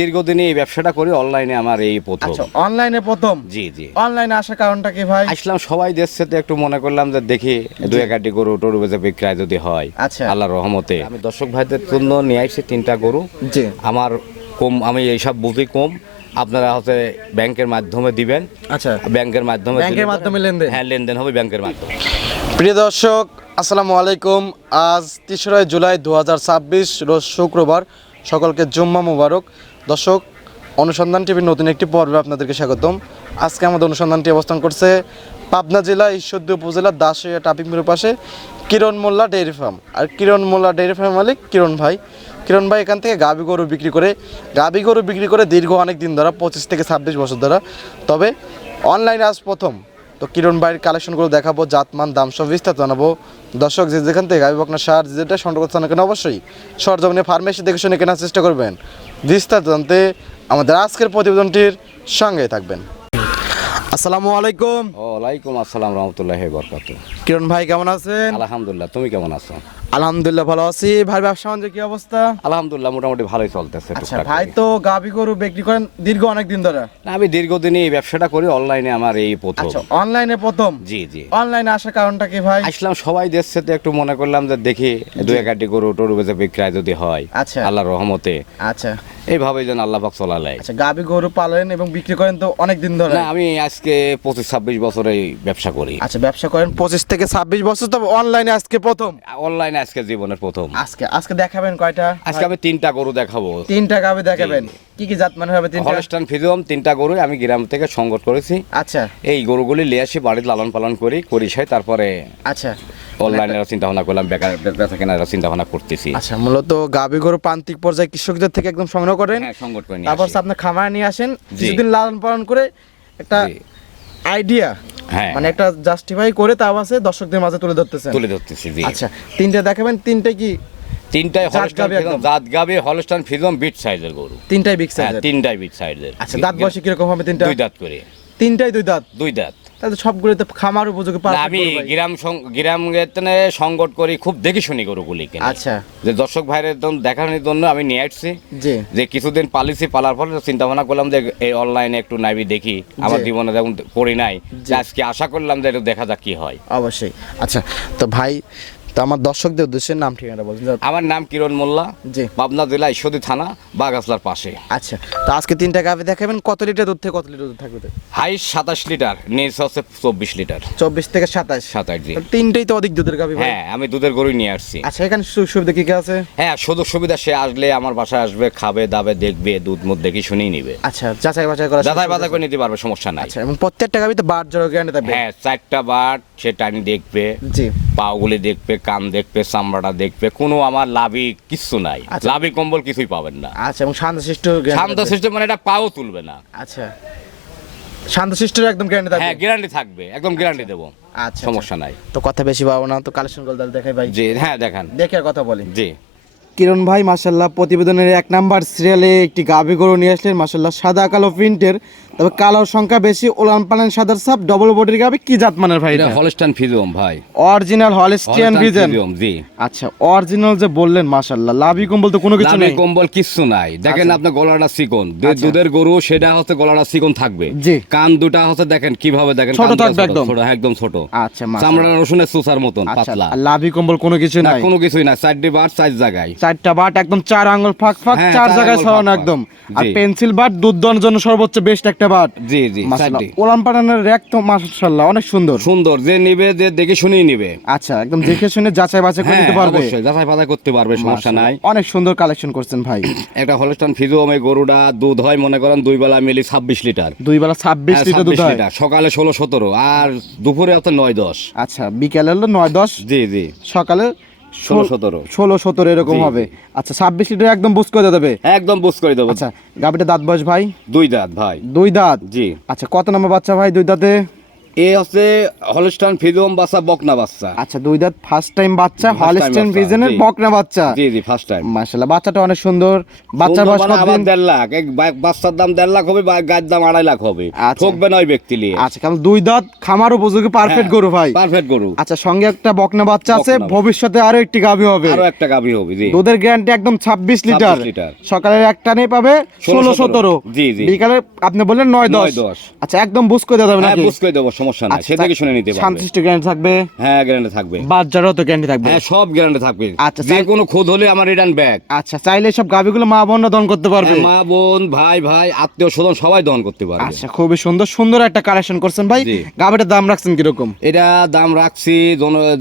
দীর্ঘদিনই এই ব্যবসাটা করি অনলাইনে আমার এই প্রথম। আচ্ছা, অনলাইনে প্রথম। জি জি। অনলাইনে আসার কারণটা কি ভাই? আসলাম সবাই দেখছে তো একটু মনে করলাম যে দেখি দুই একাটি গরু টরু বেচে বিক্রয় যদি হয় আচ্ছা। আল্লাহর রহমতে। আমি দর্শক ভাইদের জন্য নিয়ে আসছি 3টা গরু। জি। আমার আমি এইসব বুঝি কম, আপনারা হচ্ছে ব্যাংকের মাধ্যমে দিবেন। আচ্ছা, ব্যাংকের মাধ্যমে ব্যাংকের মাধ্যমে লেনদেন? হ্যাঁ, লেনদেন হবে ব্যাংকের মাধ্যমে। প্রিয় দর্শক, আসসালামু আলাইকুম। আজ 3রা জুলাই 2026 রোজ শুক্রবার। সকলকে জুম্মা মুবারক। দর্শক, অনুসন্ধান টিভির নতুন একটি পর্বে আপনাদেরকে স্বাগতম। আজকে আমাদের অনুসন্ধানটি অবস্থান করছে পাবনা জেলা ঈশ্বরদী উপজেলার দাসিয়া ট্রাফিক মোড়ের পাশে কিরণ মোল্লা ডেইরি ফার্ম। আর কিরণ মোল্লা ডেইরি ফার্মের মালিক কিরণ ভাই। কিরণ ভাই এখান থেকে গাভী গরু বিক্রি করে দীর্ঘ অনেক দিন ধরা, 25 থেকে 26 বছর ধরা। তবে অনলাইনে আজ প্রথম। তো কিরণ ভাইয়ের কালেকশনগুলো দেখাবো, জাতমান দাম সব বিস্তারিত জানাবো। দর্শক, যেখান থেকে গাভী বকনা সার যেটা সংগ্রহ করতে চান কেন অবশ্যই সরজমিনে ফার্মেসি দেখে শুনে কেনার চেষ্টা করবেন। বিস্তারিত জানতে আমাদের আজকের প্রতিবেদনটির সঙ্গে থাকবেন। আসসালামু আলাইকুম। ওয়ালাইকুম আসসালাম রহমতুল্লাহি ওয়া বারাকাতুহু। কিরণ ভাই কেমন আছেন? আলহামদুলিল্লাহ, তুমি কেমন আছো? আলহামদুলিল্লাহ ভালো আছি। ভাই ব্যবসা বাণিজ্য কি অবস্থা? আলহামদুলিল্লাহ, মোটামুটি ভালোই চলতেছে। আচ্ছা ভাই, তো গাভী গরু বিক্রি করেন দীর্ঘ অনেক দিন ধরে? না, আমি দীর্ঘদিনই এই ব্যবসাটা করি অনলাইনে আমার এই প্রথম। আচ্ছা, অনলাইনে প্রথম। জি জি। অনলাইনে আসার কারণটা কি ভাই? আসলাম সবাই দেখছে তো একটু মনে করলাম যে দেখি দুই একাটি গরু টরু বেচে বিক্রয় যদি হয় আচ্ছা। আল্লাহর রহমতে। আচ্ছা এইভাবেই যেন আল্লাহ পাক চলালে। আচ্ছা, গাভী গরু পালেন এবং বিক্রি করেন তো অনেক দিন ধরে? না, আমি আজকে 25-26 বছরে এই ব্যবসা করি। আচ্ছা, ব্যবসা করেন 25 থেকে 26 বছর, তবে অনলাইনে আজকে প্রথম। অনলাইনে আজকে জীবনের প্রথম। আজকে দেখাবেন কয়টা? আজকে আমি 3টা গরু দেখাবো। 3টা গাভী দেখাবেন। কি কি জাত মানে হবে 3টা? হলস্টাইন ফ্রিজিয়ান 3টা গরু আমি গ্রাম থেকে সংগ্রহ করেছি। আচ্ছা এই গরুগুলি নিয়ে আসি, বাড়িতে লালন পালন করি সেই তারপরে আচ্ছা অনলাইনে চিন্তা ভাবনা করলাম, বেচা কেনার চিন্তা ভাবনা করতেছি। আচ্ছা, মূলত গাভী গরু প্রান্তিক পর্যায়ে কৃষকদের থেকে একদম সংগ্রহ করেন। হ্যাঁ, সংগ্রহ করে নিয়ে তারপর আসি। আপনার খামারে নিয়ে আসেন, জি। কিছুদিন লালন পালন করে একটা জি। আইডিয়া, হ্যাঁ, মানে একটা জাস্টিফাই করে তাও আছে দর্শকদের মাঝে তুলে ধরতেছেন। তুলে ধরতেছি। জি। আচ্ছা, 3টা দেখাবেন। 3টা কি? 3টাই হলস্টাইন গাভী একদম? জাত গাভী হলস্টাইন ফ্রিজিয়ান বিট সাইজের গরু। 3টাই বিগ হ্যাঁ, সাইজের? 3টাই বিট সাইজের। আচ্ছা, দাঁত বয়সে কিরকম হবে 3টা? 2 দাঁত করে। 3টাই 2 দাঁত? 2 দাঁত। তাহলে সবগুলোতে খামার উপযোগী না, পারফেক্ট আমি গরু ভাই। গ্রাম গেতনে সংকট করি, খুব দেখে শুনি গরুগুলি কিনে। আচ্ছা যে দর্শক ভাইয়ের দেখানোর জন্য আমি নিয়ে আসছি। জি যে কিছুদিন পালার পরে চিন্তা ভাবনা করলাম যে এই অনলাইনে একটু নাইবি দেখি, আমার জি। জীবনে যেমন করি নাই, যে আজকে আশা করলাম যে একটু দেখা যাক কি হয়। অবশ্যই। আচ্ছা, তো ভাই, তো আমার দর্শকদের উদ্দেশ্যে নাম ঠিকানা বলুন। আমার নাম কিরণ মোল্লা, জি। পাবনা জেলা ঈশ্বরদী থানা, বাগাসলার পাশে। আচ্ছা, তো আজকে 3টা গাভী দেখাবেন। কত লিটার দুধ থেকে কত লিটার দুধ থাকবে? হাই 27 লিটার, নিচ হচ্ছে 24 লিটার। 24 থেকে 27? 27 জি। 3টাই তো অধিক দুধের গাভী ভাই। হ্যাঁ, আমি দুধের গরুই নিয়ে আসছি। আচ্ছা, এখানে সুযোগ সুবিধা কি কি আছে? হ্যাঁ, সুযোগ সুবিধা, সে আসলে আমার বাসায় আসবে, খাবে দাবে, দেখবে, দুধ মুধ দেখি শুনেই নিবে। আচ্ছা, যাচাই বাছাই করা? যাচাই বাছাই করে নিতে পারবে, সমস্যা নাই। আচ্ছা, এবং প্রত্যেকটা গাভীতে বার জোড়া গ্যারান্টি থাকবে? হ্যাঁ, 4টা বাট সে টানি দেখবে, জি। পাগুলি দেখবে, কান দেখবে, চামড়াটা দেখবে, কোনো আমার লাভই কিচ্ছু নাই। আচ্ছা। লাভি কম্বল কিছুই পাবেন না। আচ্ছা, এবং শান্তশিষ্ট শান্ত সিস্টেম, মানে এটা পাও তুলবে না। আচ্ছা, শান্তশিষ্টের একদম গ্যারান্টি থাকবে? হ্যাঁ, গ্যারান্টি থাকবে, একদম গ্যারান্টি দেবো। আচ্ছা, সমস্যা নাই। তো কথা বেশি পাবো না, তো কালেকশন করে দেখাই ভাই। জি, হ্যাঁ দেখান। দেখে আর কথা বলি। জি। কিরণ ভাই মাশাল্লাহ প্রতিবেদনের 1 নাম্বার সিরিয়ালে একটি গাভী গরু নিয়ে আসলেন মাশাল্লাহ, সাদা কালো প্রিন্টের, তবে কালোর সংখ্যা বেশি, ওলান পালান সাদার সাপ, ডবল বডির গাভী। কি জাত মানের ভাই এটা এটা? হলস্টাইন ফ্রিজিয়ান ভাই। Original Holstein Friesian? জি। আচ্ছা, অরিজিনাল যে বললেন মাশাল্লাহ, লাভি কম্বল তো কোনো কিছু লাভি নেই? কম্বল কিচ্ছু নাই। দেখেন আচ্ছা। আপনার গলাটা চিকন, আচ্ছা। দুধের গরু সেটা হচ্ছে গলাটা চিকন থাকবে। জি। কান দুটা হচ্ছে দেখেন কিভাবে, দেখেন ছোট কান দুটা থাকবে একদম? ছোট, হ্যাঁ, একদম ছোট। আচ্ছা, মাশাআল্লাহ। চামড়া রসুনের সুসার মতন আচ্ছা, পাতলা। আর লাভি কম্বল কোনো কিছু না, নাই? কোনো কিছুই না। 4টি বার 4 জায়গায়। 4টা বাট একদম 4 আঙ্গুল ফাঁক ফাঁক, হ্যাঁ, 4 4 জায়গায় আঙ্গুল ছড়ানো ফাঁক একদম। ফাঁক। আর জি। পেন্সিল বাট দুধ দহনের জন্য সর্বোচ্চ বেস্ট একটা বাট। জি জি, মাশাআল্লাহ। 4টি। ওলান পালানের র‍্যাক তো মাশাআল্লাহ অনেক সুন্দর। সুন্দর, যে নিবে যে দেখে শুনেই নিবে। আচ্ছা, একদম দেখে শুনে যাচাই বাছাই করে হ্যাঁ, নিতে পারবে? অবশ্যই যাচাই বাছাই করতে পারবে, সমস্যা নাই। অনেক সুন্দর কালেকশন করছেন ভাই। একটা হলস্টাইন ফ্রিজিয়ান এই গরুটা দুধ হয় মনে করেন 2 বেলা মিলি 26 লিটার। 2 বেলা 26 লিটার দুধ 26 হয়? লিটার, সকালে 16-17 আর দুপুরে হচ্ছে 9-10। আচ্ছা, বিকেলে হলো 9-10, জি জি, সকালে 16-17। 16-17 এরকম জি, হবে। জি। আচ্ছা, 26 লিটার একদম বুঝ করে দেবে? একদম বুঝ করে দেবো। আচ্ছা, গাভীটা দাঁত বয়স ভাই? 2 দাঁত ভাই। 2 দাঁত? জি। আচ্ছা, কত নম্বর বাচ্চা ভাই 2 দাঁতে? এ হচ্ছে হলস্টাইন ফ্রিজিয়ান বাচ্চা, বকনা বাচ্চা। আচ্ছা, দুই দাঁত ফার্স্ট টাইম বাচ্চা, First time হলস্টাইন বাচ্চা, ফ্রিজিয়ানের জি। বকনা বাচ্চা। জি জি, ফার্স্ট টাইম। মাশাআল্লাহ, বাচ্চাটা অনেক সুন্দর। বাচ্চার বয়স সুন্দর মানে আবার কতদিন? 1.5 লাখ। এক বাচ্চার দাম 1.5 লাখ হবে, বা গায়ের দাম 2.5 লাখ হবে। আচ্ছা। ঠকবে না ওই ব্যক্তি নিয়ে। আচ্ছা, কারণ দুই দাঁত খামার উপযোগী পারফেক্ট গরু ভাই। পারফেক্ট গরু। আচ্ছা, সঙ্গে একটা বকনা বাচ্চা আছে, বকনা বাচ্চা। ভবিষ্যতে আরো একটি গাভী হবে। আরো একটা গাভী হবে, জি। দুধের গ্যারান্টি একদম 26 লিটার। 26 লিটার। সকালের একটা নেই পাবে 16-17। জি, জি। বিকালে আপনি বললেন 9-10। 9-10। আচ্ছা, একদম বুঝ করে দেওয়া যাবে হ্যাঁ, নাকি? বুঝ করে দেবো, সমস্যা নাই। আচ্ছা, সে দেখে শুনে নিতে পারবে। শান্তশিষ্ট গ্যারান্টি থাকবে। হ্যাঁ, গ্যারান্টি থাকবে। বাচ্চারও তো গ্যারান্টি থাকবে। হ্যাঁ, সব গ্যারান্টি থাকবে। আচ্ছা, যে কোনো খোঁজ হলে আমার রিটার্ন ব্যাক। আচ্ছা, চাইলে সব গাভীগুলো মা বোনরা দহন করতে পারবে। মা বোন ভাই ভাই আত্মীয় স্বজন সবাই দহন করতে পারবে। আচ্ছা, খুবই সুন্দর সুন্দর একটা কালেকশন করছেন ভাই। জি। গাভীটার দাম রাখছেন কিরকম? এটা দাম রাখছি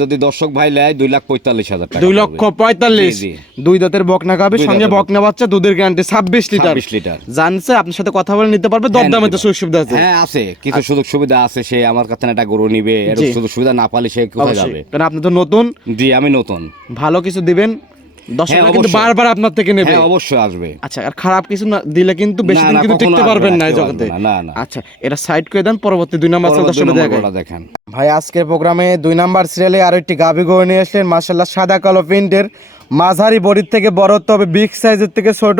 যদি দর্শক ভাই নেয় 2,45,000 টাকা। 2,45,000। জি, জি। দুই দাঁতের বকনা গাভী, দুই সঙ্গে দাঁতের বকনা বাচ্চা, দুধের গ্যারান্টি 26 লিটার। 26 লিটার। জানছে আপনার সাথে কথা বলে নিতে পারবে, দরদামে তো সুযোগ সুবিধা আছে। হ্যাঁ, আছে কিছু সুযোগ সুবিধা আছে। সে আমার কাছে একটা গরু নিবে, এর জি। সুযোগ সুবিধা না পালে সে কোথায় যাবে? কারণ আপনি তো নতুন, জি, আমি নতুন। ভালো কিছু দিবেন, দর্শকরা হ্যাঁ, কিন্তু অবশ্যই। বারবার আপনার থেকে নেবে। হ্যাঁ, অবশ্যই আসবে। আচ্ছা, আর খারাপ কিছু না দিলে কিন্তু বেশি না, দিন না, কিন্তু কখনো টিকতে আসবে পারবেন না, না এই কেউ জগতে। আসবে না, না। আচ্ছা, এটা সাইড করে দেন, পরবর্তী 2 নাম্বার পরবর্তী দর্শকদের নম্বর দেখাই। গরুটা দেখেন। ভাই, আজকের প্রোগ্রামে 2 নাম্বার সিরিয়ালে আরো একটি গাভী গরু নিয়ে আসলেন। মাশাআল্লাহ, সাদা কালো প্রিন্টের, মাঝারি বডির থেকে বড়, তবে বিগ সাইজের থেকে ছোট।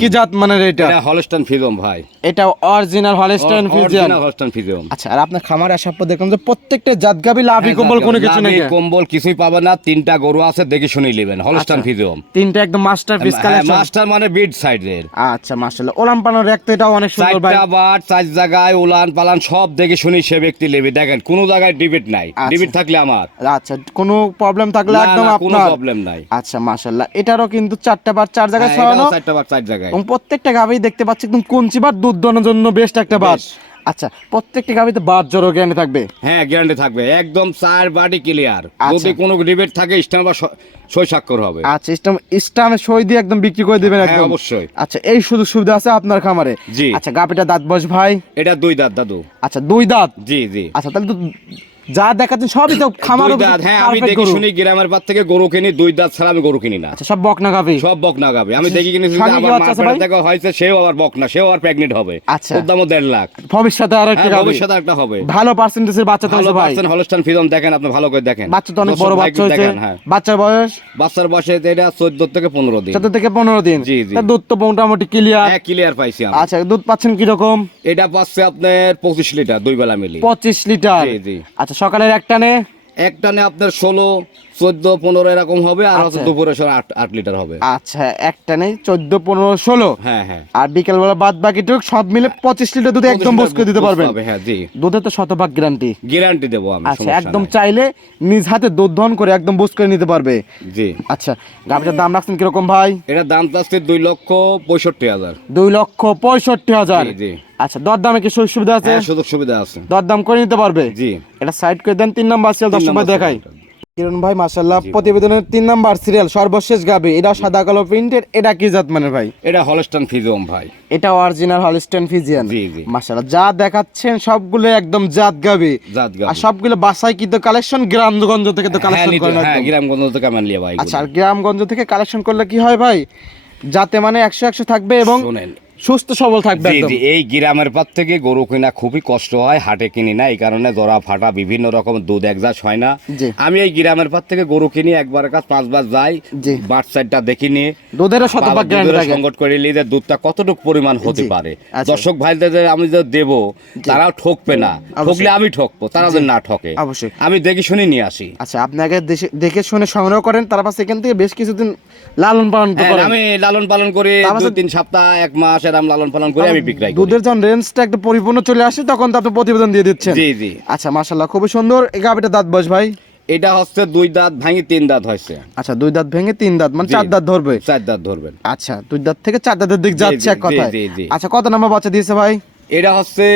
কি জাত মানের এটা? এটা হলস্টাইন ফ্রিজিয়ান ভাই। এটা original Holstein Friesian. Original Holstein Friesian. আচ্ছা, আর আপনার খামারে আসার পর দেখলাম যে প্রত্যেকটা জাত গাভী লাভি হ্যাঁ, কম্বল কোনো কিছু নেই। লাভি কম্বল কিছুই পাবে না। 3টা গরু আছে, দেখে শুনে নেবেন। Holstein Friesian. তিনটা একদম মাস্টারপিস কালেকশন। মাস্টার মানে বিড সাইডের। আচ্ছা, মাশাআল্লাহ, ওলান পালান রাখতে এটাও অনেক সুন্দর ভাই। 4টা বার 4 জায়গায় উলান পালান সব দেখে শুনি সে ব্যক্তি নেবে। দেখেন কোনো জায়গায় ডিবেট নাই। আচ্ছা। ডিবেট থাকলে আমার। আচ্ছা, কোনো প্রবলেম থাকলে না, একদম না, কোনো আপনার। প্রবলেম নাই। আচ্ছা, মাশাআল্লাহ, এটারও কিন্তু 4টা বার 4 জায়গায় হ্যাঁ, ছড়ানো, এটাও 4টা বার 4 জায়গায়। এবং প্রত্যেকটা গাভী দেখতে পাচ্ছি একদম কঞ্চি বার, দুধ দোয়ানোর জন্য বেস্ট একটা বার। বেশ। আচ্ছা, প্রত্যেকটা গাভীতে বাদ জড়ো জ্ঞানে থাকবে। হ্যাঁ, গ্যারান্টি থাকবে একদম 4 বাটি ক্লিয়ার। আচ্ছা। যদি কোনো ডিবেট থাকে স্ট্যাম্প বা সই স্বাক্ষর হবে। আচ্ছা, স্টামে সই দিয়ে একদম বিক্রি করে দিবেন হ্যাঁ, একদম। অবশ্যই। আচ্ছা, এই সুযোগ সুবিধা আছে আপনার খামারে। জি। আচ্ছা, গাভীটা দাঁত বয়স ভাই? এটা 2 দাঁত দাদু। আচ্ছা, 2 দাঁত। জি, জি। আচ্ছা, তাহলে তো যা দেখাচ্ছেন সবই তো খামার 2 দাঁত। হ্যাঁ, আমি দেখি শুনি গ্রামের বাদ থেকে গরু কিনি। 2 দাঁত ছাড়া আমি গরু কিনি না। আচ্ছা, সব বকনা গাভী। সব বকনা গাবে। আমি দেখি কিনেছি স্বামী কি আমার বাচ্চা আছে ভাই? মার্কেট থেকে হয়েছে, সেও আবার বকনা, সেও আবার প্রেগনেন্ট হবে। আচ্ছা। ওর দামও 1.5 লাখ। ভবিষ্যতে আরো একটা হ্যাঁ, গাভী। ভবিষ্যতে একটা হবে। ভালো পার্সেন্টেজের বাচ্চা তো ভালো হয়েছে ভাই। Percent Holstein Friesian. দেখেন, আপনি ভালো করে দেখেন। বাচ্চা তো অনেক বড় দর্শক ভাই বাচ্চা হয়েছে। দেখেন, হ্যাঁ। বাচ্চার বয়স বাচ্চার বয়সে এটা 14 থেকে 15 দিন। 14 থেকে 15 দিন। জি, জি। তা দুধ তো মোটামুটি ক্লিয়ার। হ্যাঁ, ক্লিয়ার পাইছি আমি। আচ্ছা, দুধ পাচ্ছেন কি রকম? এটা পাচ্ছে আপনার 25 লিটার 2 বেলা মিলি। 25 লিটার। জি, জি। আচ্ছা, সকালের একটানে একটানে আপনার 16, 14, 15 এরকম হবে। আর হচ্ছে আচ্ছা। দুপুরে 8 লিটার হবে। আচ্ছা, একটানে 14, 15, 16। হ্যাঁ, হ্যাঁ। আর বিকেল বেলা বাদ বাকিটুক সব মিলে 25 লিটার দুধ একদম বস করে দিতে বুঝতে পারবেন। হবে, হ্যাঁ, জি। দুধে তো শতভাগ গ্যারান্টি। গ্যারান্টি দেবো আমি। আচ্ছা, সমস্যা একদম নাই। চাইলে নিজ হাতে দুধ দহন করে একদম বস করে নিতে পারবে। জি। আচ্ছা, গাভীটার দাম রাখছেন কিরকম ভাই? এটা দাম চাচ্ছে 2,65,000। 2,65,000। জি, জি। আচ্ছা, দরদামে কি সুযোগ সুবিধা আছে? হ্যাঁ, সুযোগ সুবিধা আছে। দরদাম করে নিতে পারবে। জি। এটা সাইড করে দেন, 3 নাম্বার সিরিয়াল 10 ভাই দেখাই। কিরণ ভাই, মাশাআল্লাহ, প্রতিবেদনের 3 নাম্বার সিরিয়াল সর্বশেষ গাভী। এটা সাদা কালো প্রিন্টের। এটা কি জাত মানে ভাই? এটা হলস্টাইন ফ্রিজিয়ান ভাই। এটা অরিজিনাল হলস্টাইন ফ্রিজিয়ান। জি, জি। মাশাআল্লাহ, যা দেখাচ্ছেন সবগুলো একদম জাত গাভী। জাত আর গাভী। সবগুলো বাসাই কি তো কালেকশন, গ্রামগঞ্জ থেকে তো হ্যাঁ, কালেকশন করেন হ্যাঁ, একদম। গ্রামগঞ্জ থেকে আমার লিয়া ভাই। আচ্ছা, আর গ্রামগঞ্জ থেকে কালেকশন করলে কি হয় ভাই? যাতে মানে 100 থাকবে এবং শুনেন, সুস্থ সবল থাকবে জি, একদম। জি। এই গ্রামের পর থেকে গরু কিনা খুবই কষ্ট হয়, হাটে কিনি না। এই কারণে জরা ফাটা বিভিন্ন রকম দুধ একজাস হয় না। জি। আমি এই গ্রামের পর থেকে গরু কিনি, একবার কাজ 5 বার যাই, জি। বাট সাইডটা দেখি নিয়ে দুধেরও শতভাগ গ্যারান্টি থাকে। সংকট করে নিয়ে যে দুধটা কতটুকু পরিমাণ হতে জি। পারে। আচ্ছা। দর্শক ভাইদের যে আমি যে দেবো, তারাও ঠকবে না। ঠকলে আমি ঠকবো, তারা যেন না ঠকে। অবশ্যই। আমি দেখে শুনে নিয়ে আসি। আচ্ছা, আপনি আগে দেখে শুনে সংগ্রহ করেন, তারপর সেখান থেকে বেশ কিছুদিন লালন পালন তো হ্যাঁ, করেন। আমি লালন পালন করে তারপর 2-3 সপ্তাহ 1 মাস এরকম লালন পালন করে আমি বিক্রয় করি। দুধের যখন রেঞ্জটা একটু পরিপূর্ণ চলে আসে তখন তো আপনি প্রতিবেদন দিয়ে দিচ্ছেন। জি, জি। আচ্ছা, মাশাআল্লাহ, খুবই সুন্দর। এই গাভীটা দাঁত বয়স ভাই? এটা হচ্ছে 2 দাঁত ভাঙি 3 দাঁত হয়েছে। আচ্ছা, 2 দাঁত ভেঙে 3 দাঁত মানে জি। 4 দাঁত ধরবে। 4 দাঁত ধরবেন। আচ্ছা, 2 দাঁত থেকে 4 দাঁতের দিক জি, যাচ্ছে জি, এক কথায়। জি, জি। আচ্ছা, কত নাম্বার বাচ্চা দিয়েছে ভাই? এটা হচ্ছে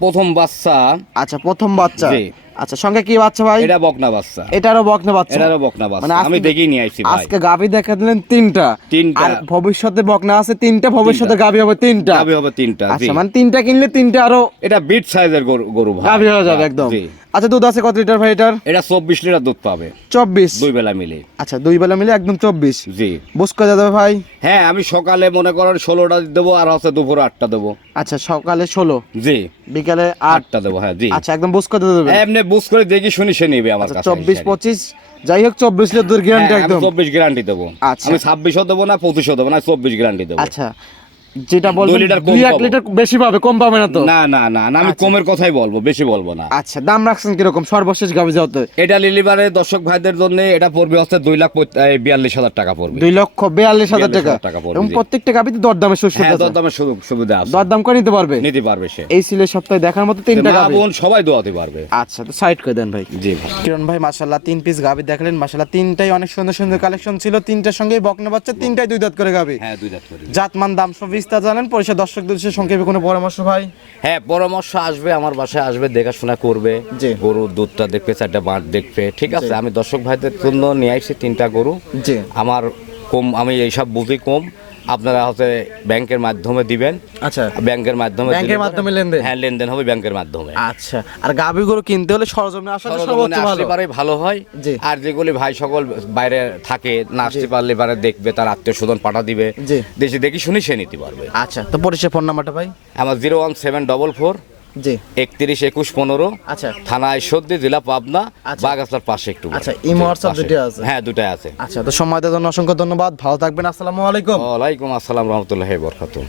প্রথম বাচ্চা। আচ্ছা, প্রথম বাচ্চা। জি। আচ্ছা, সঙ্গে কি বাচ্চা ভাই? এটা বকনা বাচ্চা। এটারও বকনা বাচ্চা। এটারও বকনা বাচ্চা। মানে আমি দেখেই নিয়ে আইছি ভাই। আজকে গাভী দেখা দিলেন 3টা। 3টা। আর ভবিষ্যতে বকনা আছে 3টা, ভবিষ্যতে গাভী হবে 3টা। গাভী হবে 3টা। জি। আচ্ছা, মানে 3টা কিনলে 3টা আরো এটা বিট সাইজের গরু ভাই। গাভী হয়ে যাবে একদম। জি। আচ্ছা দুধ আছে কত লিটার ভাই এটার? এটা 24 লিটার দুধ পাবে 24। দুই বেলা মিলে। আচ্ছা দুই বেলা মিলে একদম 24। জি বুঝ করে যাবে ভাই? হ্যাঁ, আমি সকালে মনে করেন 16টা দেবো, আর হচ্ছে দুপুরে 8টা দেবো। আচ্ছা সকালে 16, জি বিকালে 8। 8টা দেবো। হ্যাঁ জি। আচ্ছা একদম বুঝ করে দেবে? এমনি বুঝ করে দেখি শুনি সে নিবে আমার কাছে। 24 25 যাই হোক 24 লিটার দুধ গ্যারান্টি হ্যাঁ, আমি একদম। 24 গ্যারান্টি দেবো। আচ্ছা। আমি 26ও দেবো না, 25ও দেবো না, 24 গ্যারান্টি দেবো। আচ্ছা যেটা 2 বলবেন লিটার কম 2-1 পাবো। লিটার বেশি পাবে, কম পাবে না তো? না না না না, আমি আচ্ছা। কমের কথাই বলবো, বেশি বলবো না। আচ্ছা দাম রাখছেন কিরকম সর্বশেষ গাভী যাতে? এটা লিলিবারে দর্শক ভাইদের জন্য এটা পড়বে হচ্ছে 2,42,000 টাকা পড়বে। 2,42,000 টাকা। 42,000 টাকা পড়বে, এবং জি। প্রত্যেকটা গাভীতে দরদামের সুযোগ হ্যাঁ, আছে? দরদামের সুবিধা আছে, দরদাম করে নিতে পারবে? নিতে পারবে সে। এই সিলের সপ্তাহে দেখার মতো তিনটা মা গাভী। বোন সবাই দোয়াতে পারবে। আচ্ছা তো সাইড করে দেন ভাই। জি ভাই। কিরণ ভাই মাশাআল্লাহ 3 পিস গাভী দেখলেন, মাশাআল্লাহ তিনটাই অনেক সুন্দর সুন্দর কালেকশন ছিল, তিনটার সঙ্গেই বকনা বাচ্চা, তিনটাই দুই দাঁত করে গাভী। হ্যাঁ, 2 দাঁত করে। জাতমান দাম সব বিস্তার জানেন, পরিষদ দর্শকদের সংক্ষেপে কোনো পরামর্শ ভাই? হ্যাঁ, পরামর্শ আসবে, আমার বাসায় আসবে, দেখাশোনা করবে, জি। গরুর দুধটা দেখবে, 4টা বাঁট দেখবে, ঠিক আছে। আমি দর্শক ভাইদের জন্য নিয়ে আসছি 3টা গরু। জি। আমার কম, আমি এইসব বুঝি কম, আপনারা হচ্ছে ব্যাংকের মাধ্যমে দিবেন। আচ্ছা ব্যাংকের মাধ্যমে ব্যাংকের দিলে পরে- মাধ্যমে লেনদেন? হ্যাঁ, লেনদেন হবে ব্যাংকের মাধ্যমে। আচ্ছা আর গাভীগুলো কিনতে হলে সরজমিনে আসলে সরজমিনে সর্বোচ্চ ভালো। আসলে পারে ভালো হয়। জি। আর যেগুলি ভাই সকল বাইরে থাকে, না আসতে পারলে পারে দেখবে, তার আত্মীয় স্বজন পাঠা দিবে, জি। দেশে দেখি শুনি সে নিতে পারবে। আচ্ছা তো পরিষেবা ফোন নাম্বারটা ভাই? আমার 01744 জি 31 21 15, আচ্ছা থানা ঈশ্বরদী, জেলা পাবনা, আচ্ছা। বাগাসলার পাশে একটু। আচ্ছা, ইমো হোয়াটসঅ্যাপ পাশে। দুটোই আছে? হ্যাঁ, দুটাই আছে। আচ্ছা তো সময় দেওয়ার জন্য অসংখ্য ধন্যবাদ, ভালো থাকবেন, আসসালামু আলাইকুম। ওয়ালাইকুম আসসালাম রহমতুল্লাহি ওয়া বারাকাতুহু।